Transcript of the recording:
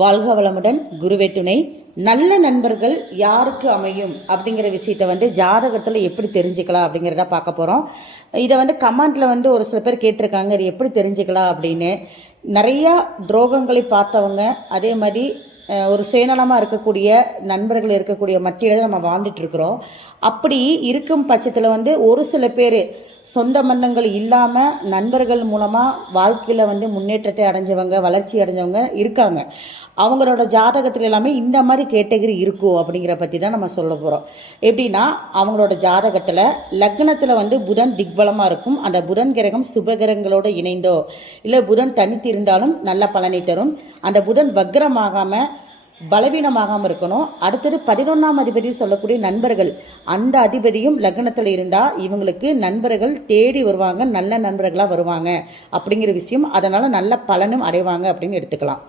வாழ்க வளமுடன். குருவே துணை. நல்ல நண்பர்கள் யாருக்கு அமையும் அப்படிங்கிற விஷயத்த ஜாதகத்தில் எப்படி தெரிஞ்சுக்கலாம் அப்படிங்கிறத பார்க்க போகிறோம். இதை கமெண்ட்டில் ஒரு சில பேர் கேட்டிருக்காங்க, இது எப்படி தெரிஞ்சுக்கலாம் அப்படின்னு. நிறையா துரோகங்களை பார்த்தவங்க, அதே மாதிரி ஒரு சுயநலமாக இருக்கக்கூடிய நண்பர்கள் இருக்கக்கூடிய மத்தியில் நம்ம வாழ்ந்துட்டு இருக்கிறோம். அப்படி இருக்கும் பட்சத்தில் ஒரு சில பேர் சொந்த பந்தங்கள் இல்லாமல் நண்பர்கள் மூலமாக வாழ்க்கையில் முன்னேற்றத்தை அடைஞ்சவங்க, வளர்ச்சி அடைஞ்சவங்க இருக்காங்க. அவங்களோட ஜாதகத்தில் எல்லாமே இந்த மாதிரி கேட்டகரி இருக்கும் அப்படிங்கிற பற்றி தான் நம்ம சொல்ல போகிறோம். எப்படின்னா, அவங்களோட ஜாதகத்தில் லக்னத்தில் புதன் திக்பலமாக இருக்கும். அந்த புதன் கிரகம் சுபகிரகங்களோடு இணைந்தோ இல்லை புதன் தனித்து இருந்தாலும் நல்ல பலனை தரும். அந்த புதன் வக்ரமாகாமல் பலவீனமாகாமல் இருக்கணும். அடுத்தது 11ஆம் அதிபதி சொல்லக்கூடிய நண்பர்கள், அந்த அதிபதியும் லக்னத்தில் இருந்தால் இவங்களுக்கு நண்பர்கள் தேடி வருவாங்க, நல்ல நண்பர்களாக வருவாங்க அப்படிங்கிற விஷயம். அதனால் நல்ல பலனும் அடைவாங்க அப்படின்னு எடுத்துக்கலாம்.